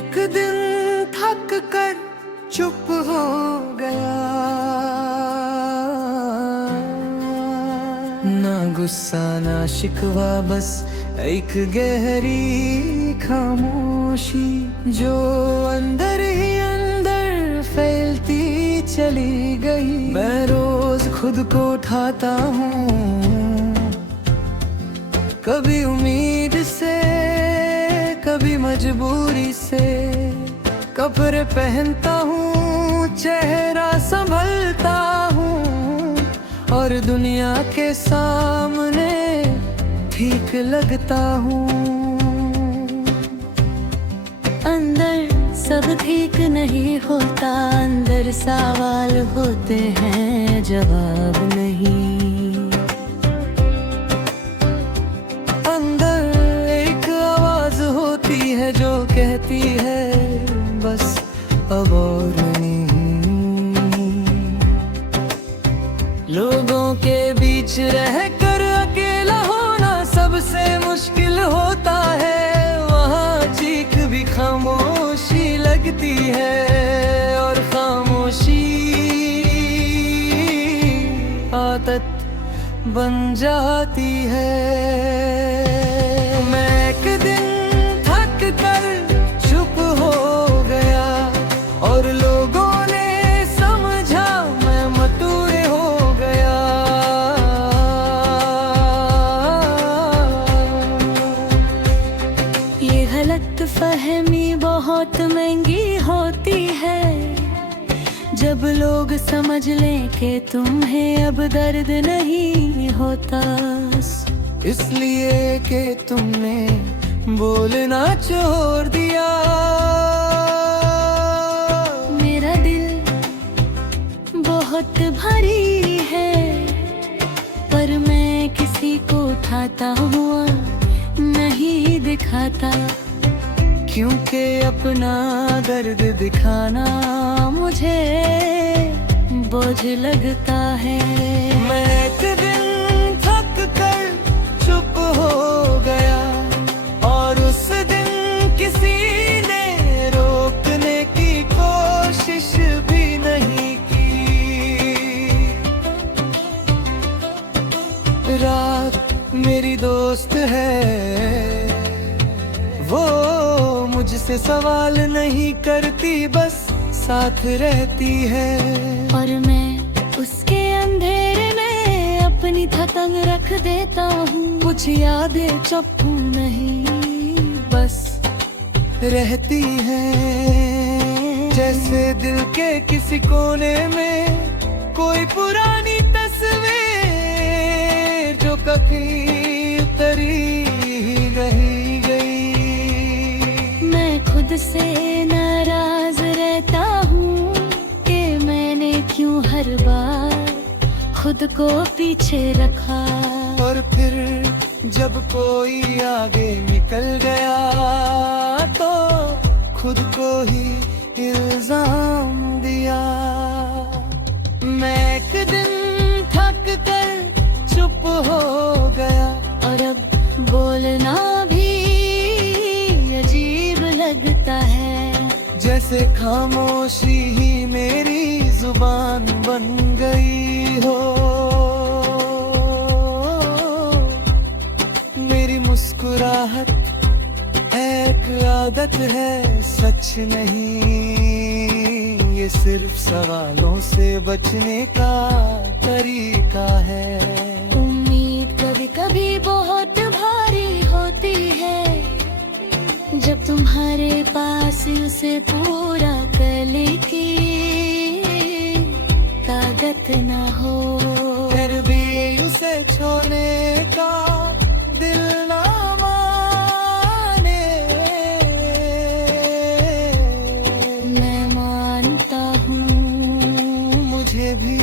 एक दिन थक कर चुप हो गया, ना गुस्सा ना शिकवा, बस एक गहरी खामोशी जो अंदर ही अंदर फैलती चली गई। मैं रोज खुद को उठाता हूँ, कभी उम्मीद से कभी मजबूरी से, कपड़े पहनता हूँ चेहरा संभलता हूँ, और दुनिया के सामने ठीक लगता हूँ। अंदर सब ठीक नहीं होता, अंदर सवाल होते हैं जवाब नहीं। अंदर एक आवाज होती है जो कहती है बस अब और नहीं। लोगों के बीच रहकर अकेला होना सबसे मुश्किल होता है, वहाँ चीख भी खामोशी लगती है, और खामोशी आदत बन जाती है। मैं एक दिन थक कर चुप हो गया, और लोगों ने समझा मैं मतूरे हो गया। ये गलत फहमी बहुत महंगी होती है, जब लोग समझ लें कि तुम्हें अब दर्द नहीं होता, इसलिए कि तुमने बोलना छोड़ दिया। मेरा दिल बहुत भारी है, पर मैं किसी को उठाता हुआ नहीं दिखाता, क्योंकि अपना दर्द दिखाना मुझे बोझ लगता है। मैं एक दिन थक कर चुप हो गया, और उस दिन किसी ने रोकने की कोशिश भी नहीं की। रात मेरी दोस्त है, वो मुझसे सवाल नहीं करती, बस साथ रहती है। और मैं उसके अंधेरे में अपनी थकन रख देता हूँ, कुछ यादें चुप नहीं बस रहती हैं, जैसे दिल के किसी कोने में कोई पुरानी तस्वीर जो कभी उतरी नहीं गई। मैं खुद से नाराज रहता हूँ कि मैंने क्यों हर बार खुद को पीछे रखा। और फिर जब कोई आगे निकल गया तो खुद को ही इल्जाम दिया। मैं एक दिन थक कर चुप हो गया, और अब बोलना भी अजीब लगता है, जैसे खामोशी ही मेरी जुबान बन गई हो। मेरी मुस्कुराहट एक आदत है, सच नहीं, ये सिर्फ सवालों से बचने का तरीका है। उम्मीद कभी कभी बहुत भारी होती है, जब तुम्हारे पास उसे पूरा करने की ताकत न हो। फिर भी उसे छोड़ने का दिल ना माने। मैं मानता हूँ मुझे भी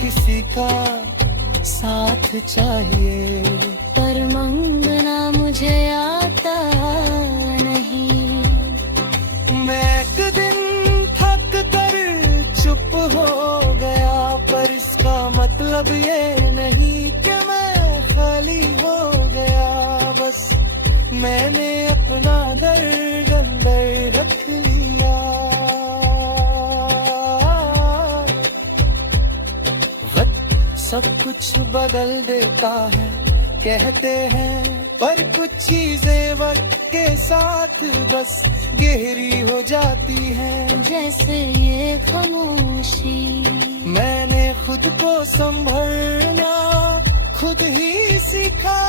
किसी का साथ चाहिए, पर मंगना मुझे आता नहीं। मैं एक दिन थक कर चुप हो गया, पर इसका मतलब ये नहीं कि मैं खाली हो गया। बस मैंने अपना दर्द अंदर रख कुछ बदल देता है कहते हैं, पर कुछ चीजें वक्त के साथ बस गहरी हो जाती हैं। जैसे ये खामोशी, मैंने खुद को संभलना खुद ही सीखा,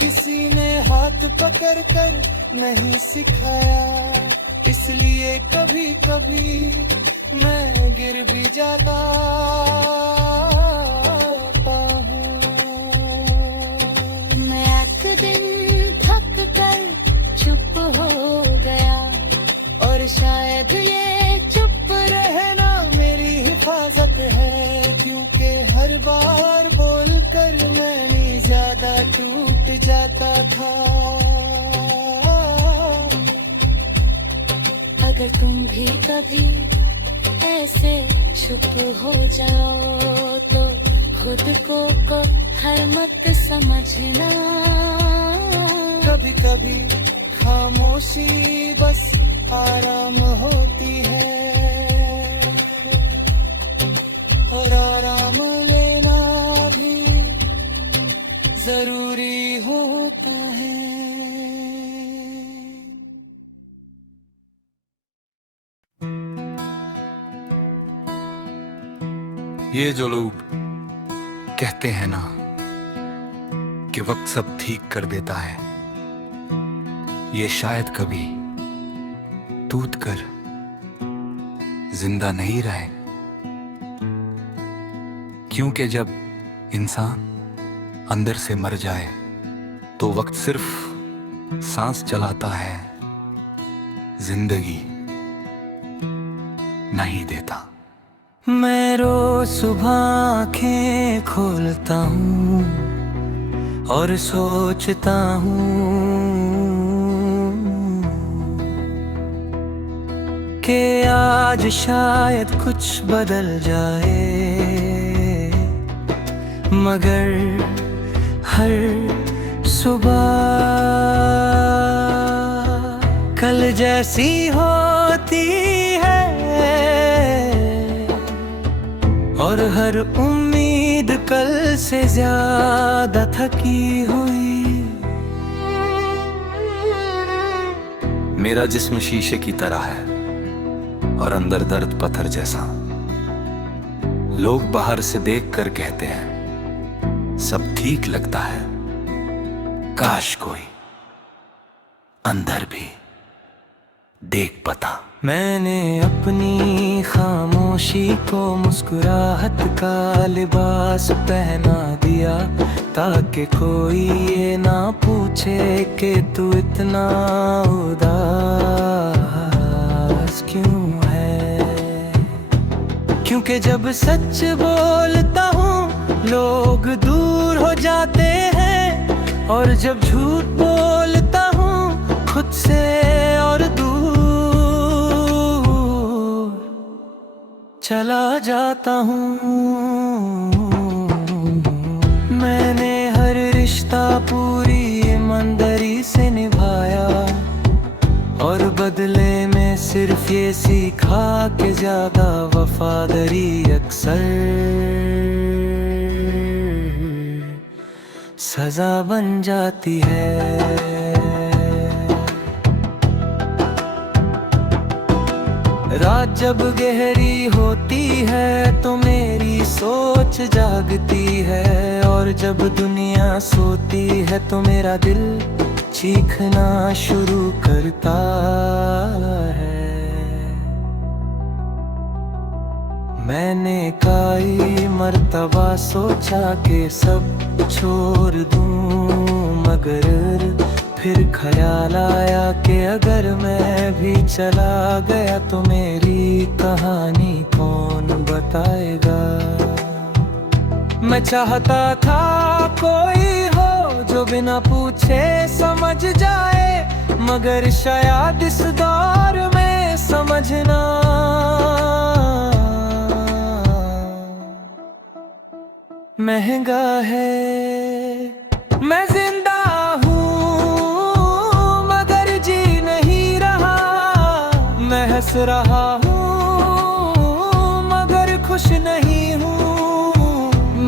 किसी ने हाथ पकड़ कर नहीं सिखाया, इसलिए कभी कभी मैं गिर भी जाता हूँ। मैं एक दिन थक कर चुप हो गया, और शायद ये चुप रहना मेरी हिफाजत है, क्योंकि हर बार बोलकर मैं नहीं ज्यादा टूट जाता था। अगर तुम भी कभी ऐसे चुप हो जाओ तो खुद को हर मत समझना। कभी कभी खामोशी बस आराम होती है, और आराम लेना भी जरूरी होता है। ये जो लोग कहते हैं ना कि वक्त सब ठीक कर देता है, ये शायद कभी टूट कर जिंदा नहीं रहे, क्योंकि जब इंसान अंदर से मर जाए तो वक्त सिर्फ सांस चलाता है, जिंदगी नहीं देता। मैं रोज सुबह आँखें खोलता हूँ और सोचता हूँ कि आज शायद कुछ बदल जाए, मगर हर सुबह कल जैसी होती है, और हर उम्मीद कल से ज्यादा थकी हुई। मेरा जिस्म शीशे की तरह है और अंदर दर्द पत्थर जैसा। लोग बाहर से देखकर कहते हैं सब ठीक लगता है, काश कोई अंदर भी देख पाता। मैंने अपनी खामोशी को मुस्कुराहट का लिबास पहना दिया, ताकि कोई ये ना पूछे कि तू इतना उदास क्यों है। क्योंकि जब सच बोलता हूँ लोग दूर हो जाते हैं, और जब झूठ बोलता हूँ खुद से और दूर चला जाता हूँ। मैंने हर रिश्ता पूरी ईमानदारी से निभाया, और बदले में सिर्फ ये सीखा कि ज्यादा वफादारी अक्सर सजा बन जाती है। रात जब गहरी होती है तो मेरी सोच जागती है, और जब दुनिया सोती है तो मेरा दिल चीखना शुरू करता है। मैंने कई मर्तबा सोचा कि सब छोड़ दूं, मगर फिर ख्याल आया कि अगर मैं भी चला गया तो मेरी कहानी कौन बताएगा। मैं चाहता था कोई हो जो बिना पूछे समझ जाए, मगर शायद इस दौर में समझना महंगा है। मैं जिंदा हंस रहा हूँ मगर खुश नहीं हूँ।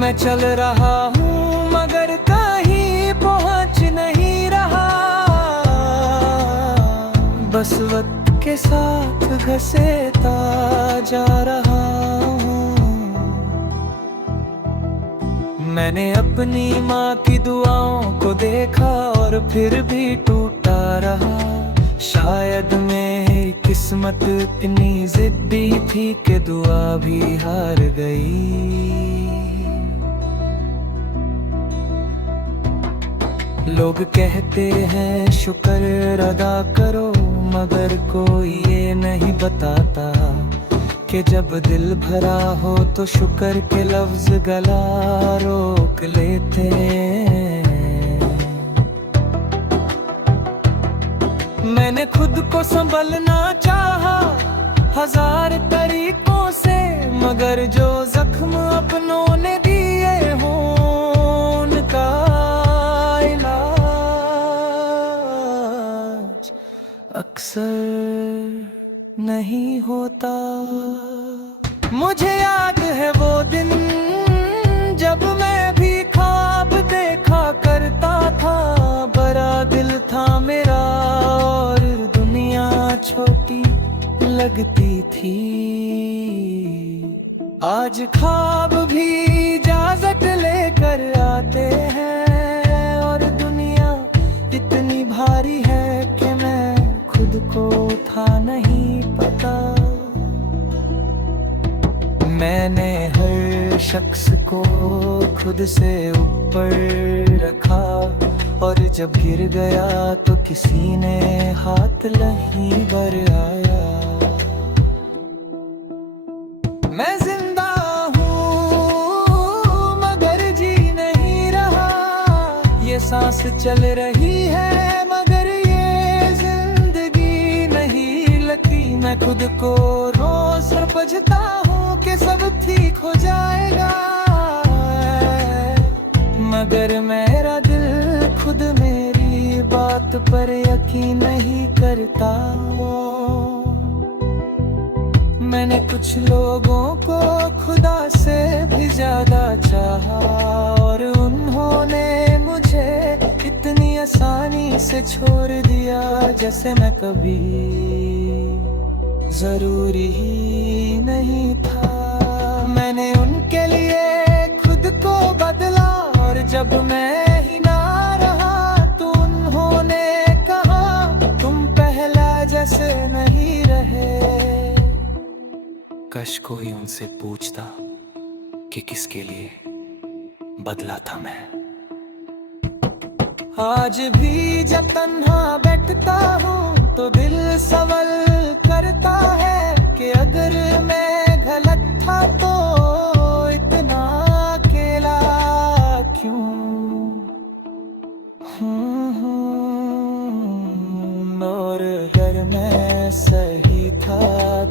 मैं चल रहा हूँ मगर कहीं पहुँच नहीं रहा, बस वक्त के साथ घसीटा जा रहा हूँ। मैंने अपनी माँ की दुआओं को देखा और फिर भी टूटा रहा। शायद मेरी किस्मत इतनी जिद्दी थी कि दुआ भी हार गई। लोग कहते हैं शुक्र अदा करो, मगर कोई ये नहीं बताता कि जब दिल भरा हो तो शुक्र के लफ्ज गला रोक लेते हैं। मैंने खुद को संभलना चाहा हजार तरीकों से, मगर जो जख्म अपनों ने दिए हों उनका अक्सर नहीं होता। मुझे याद है वो दिन जब मैं भी ख्वाब देखा करता था, बड़ा दिल था मेरा और दुनिया छोटी लगती थी। आज ख्वाब भी इजाजत लेकर आते हैं और दुनिया इतनी भारी है कि मैं खुद को था नहीं पता। मैंने हर शख्स को खुद से ऊपर रखा और जब गिर गया तो किसी ने हाथ नहीं बढ़ाया। मैं जिंदा हूँ मगर जी नहीं रहा, ये सांस चल रही है मगर मैं खुद को रोज समझता हूँ कि सब ठीक हो जाएगा, मगर मेरा दिल खुद मेरी बात पर यकीन नहीं करता। मैंने कुछ लोगों को खुदा से भी ज्यादा चाहा और उन्होंने मुझे इतनी आसानी से छोड़ दिया जैसे मैं कभी जरूरी ही नहीं था। मैंने उनके लिए खुद को बदला और जब मैं ही ना रहा तो उन्होंने कहा तुम पहला जैसे नहीं रहे। काश कोई उनसे पूछता कि किसके लिए बदला था मैं। आज भी जब तन्हा बैठता हूँ तो दिल सवाल करता है कि अगर मैं गलत था तो इतना अकेला क्यों। और अगर मैं सही था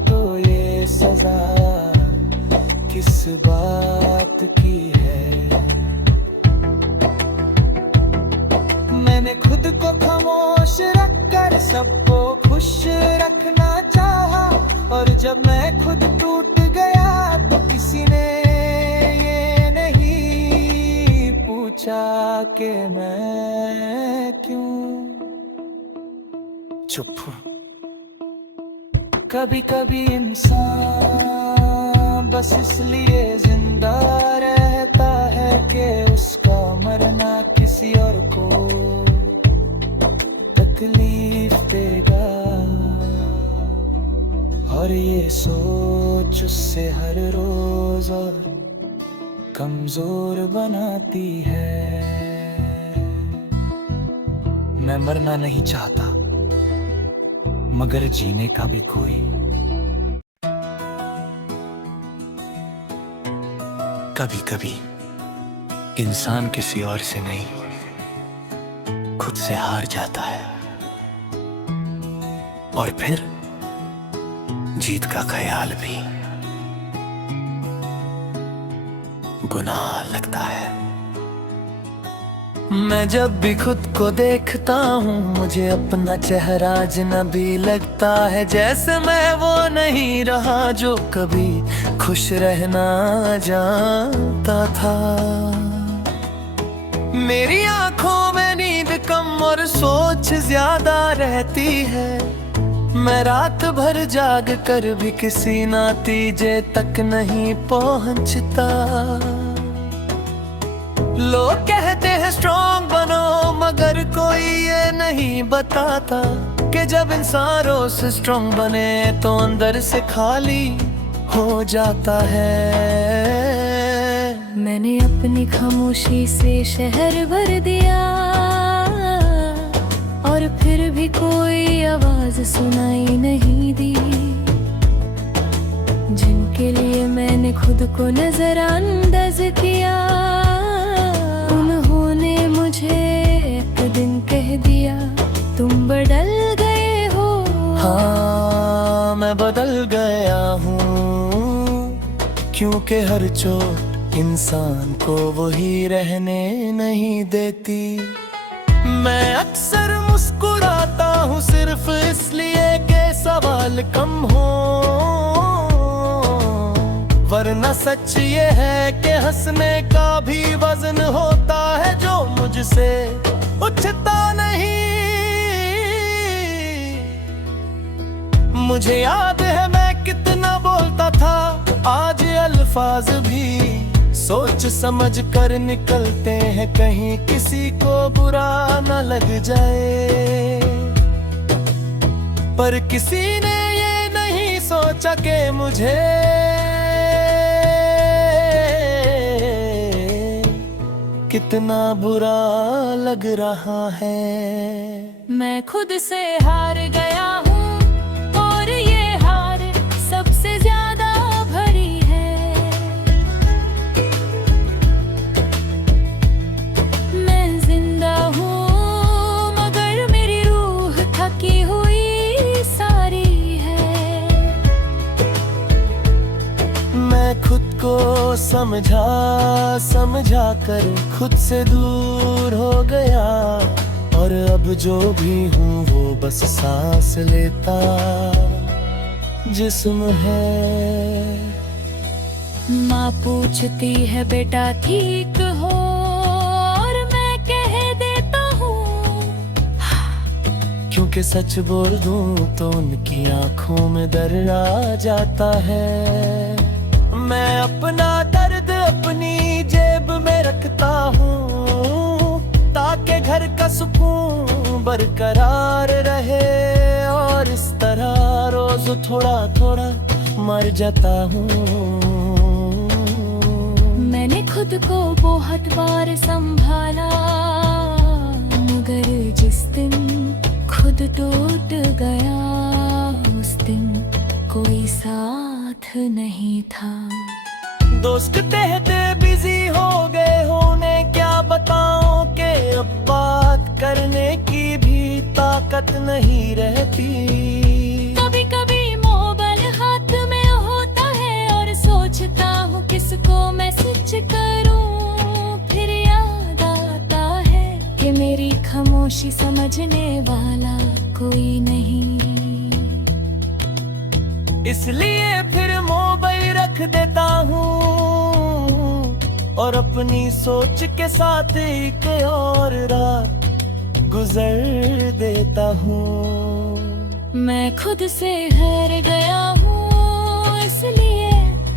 तो ये सजा किस बात की है। मैंने खुद को खामोश रखकर सबको खुश रखना चाहा और जब मैं खुद टूट गया तो किसी ने ये नहीं पूछा कि मैं क्यों चुप हूँ। कभी कभी इंसान बस इसलिए जिंदा रहता है कि उसका मरना किसी और को तकलीफ देगा और ये सोच उससे हर रोज और कमजोर बनाती है। मैं मरना नहीं चाहता मगर जीने का भी कोई कभी कभी इंसान किसी और से नहीं खुद से हार जाता है और फिर जीत का ख्याल भी गुनाह लगता है। मैं जब भी खुद को देखता हूँ मुझे अपना चेहरा अजनबी लगता है, जैसे मैं वो नहीं रहा जो कभी खुश रहना जानता था। मेरी आंखों में नींद कम और सोच ज्यादा रहती है। मैं रात भर जाग कर भी किसी नतीजे तक नहीं पहुंचता। लोग कहते हैं स्ट्रॉन्ग बनो, मगर कोई ये नहीं बताता कि जब इंसान रोज से स्ट्रॉन्ग बने तो अंदर से खाली हो जाता है। मैंने अपनी खामोशी से शहर भर दिया और फिर भी कोई आवाज सुनाई नहीं दी। जिनके लिए मैंने खुद को नजरअंदाज किया, उन्होंने मुझे एक दिन कह दिया तुम बदल गए हो। हाँ, मैं बदल गया हूँ, क्योंकि हर चोट इंसान को वही रहने नहीं देती। मैं अक्सर मुस्कुराता हूँ सिर्फ इसलिए कि सवाल कम हो, वरना सच ये है कि हंसने का भी वजन होता है जो मुझसे उठता नहीं। मुझे याद है मैं कितना बोलता था, आज अल्फाज भी सोच समझ कर निकलते हैं, कहीं किसी को बुरा न लग जाए। पर किसी ने ये नहीं सोचा कि मुझे कितना बुरा लग रहा है। मैं खुद से हार गया हूँ और ये हार सबसे ज्यादा भरी है। मैं जिंदा हूँ मगर मेरी रूह थकी हुई सारी है। मैं खुद को समझा कर खुद से दूर हो गया, और अब जो भी हूँ वो बस सांस लेता जिस्म है। माँ पूछती है बेटा ठीक हो, और मैं कह देता हूँ क्योंकि सच बोल दूँ तो उनकी आंखों में दर्द आ जाता है। मैं अपना दर्द अपनी जेब में रखता हूँ ताकि घर का सुकून बरकरार रहे, और इस तरह रोज थोड़ा थोड़ा मर जाता हूँ। मैंने खुद को बहुत बार संभाला, मगर जिस दिन खुद टूट गया उस दिन कोई साथ नहीं था। दोस्त कहते बिजी हो गए हो, उन्हें क्या बताऊं कि अब बात करने की भी ताकत नहीं रहती। कभी कभी मोबाइल हाथ में होता है और सोचता हूँ किसको मैसेज करूँ, फिर याद आता है कि मेरी खामोशी समझने वाला कोई नहीं। इसलिए फिर मोबाइल रख देता हूँ और अपनी सोच के साथ एक और रात गुजर देता हूँ। मैं खुद से हार गया हूँ, इसलिए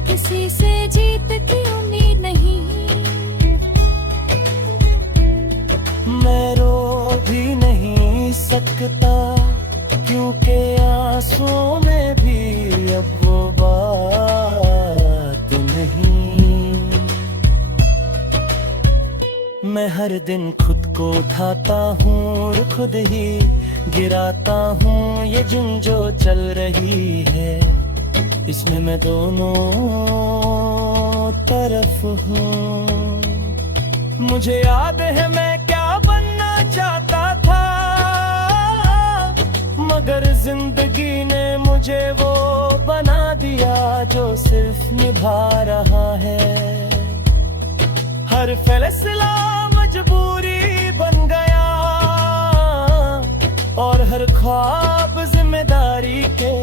किसी से जीत की उम्मीद नहीं। मैं रो भी नहीं सकता क्योंकि आंसुओं में भी अब वो बात नहीं। मैं हर दिन खुद को उठाता हूँ और खुद ही गिराता हूँ। ये जुन जो चल रही है इसमें मैं दोनों तरफ हूँ। मुझे याद है मैं क्या बनना चाहता था, मगर जिंदगी ने मुझे वो बना दिया जो सिर्फ निभा रहा है। हर फैसला मजबूरी बन गया और हर ख्वाब जिम्मेदारी के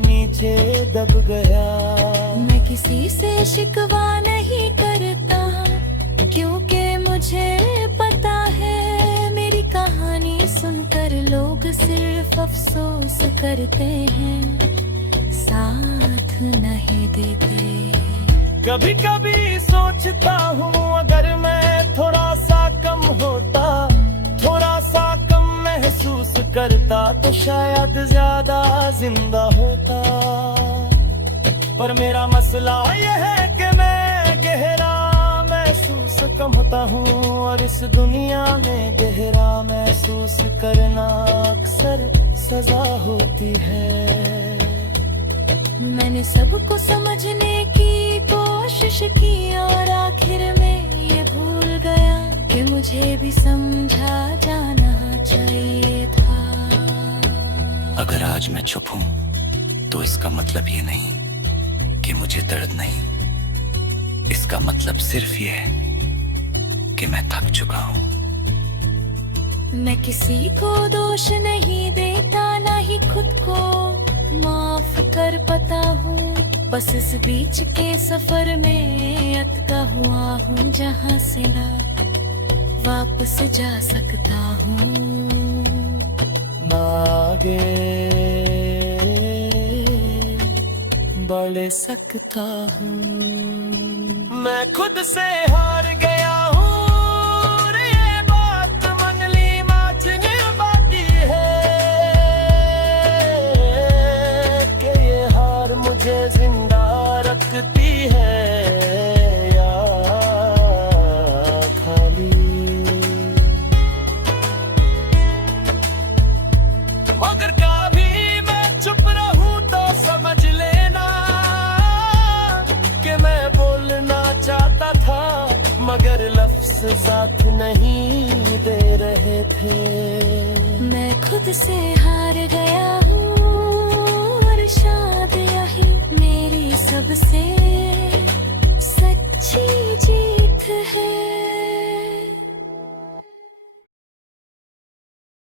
नीचे दब गया। मैं किसी से शिकवा नहीं करता, क्योंकि मुझे पता है मेरी कहानी सुनकर लोग सिर्फ अफसोस करते हैं, साथ नहीं देते। कभी कभी सोचता हूँ अगर मैं थोड़ा सा कम होता, थोड़ा सा कम महसूस करता तो शायद ज्यादा जिंदा होता। पर मेरा मसला यह है कि मैं गहरा महसूस कम होता हूँ, और इस दुनिया में गहरा महसूस करना अक्सर सजा होती है। मैंने सबको समझने की कोशिश की और आखिर में ये भूल गया कि मुझे भी समझा जाना चाहिए था। अगर आज मैं चुप हूं तो इसका मतलब ये नहीं कि मुझे दर्द नहीं, इसका मतलब सिर्फ ये है कि मैं थक चुका हूं। मैं किसी को दोष नहीं देता, ना ही खुद को माफ कर पाता हूँ, बस इस बीच के सफर में अटका हुआ हूँ जहाँ से ना वापस जा सकता हूँ, ना आगे बढ़ सकता हूँ। मैं खुद से हार गया हूँ, ये बात मंगली माचने बाकी है कि ये हार मुझे जिंदा रखती है या खाली। मगर कभी मैं चुप रहूं तो समझ लेना कि मैं बोलना चाहता था, मगर लफ्ज साथ नहीं दे रहे थे। मैं खुद से हार गया हूँ और शायद यही मेरी सबसे सच्ची जीत है।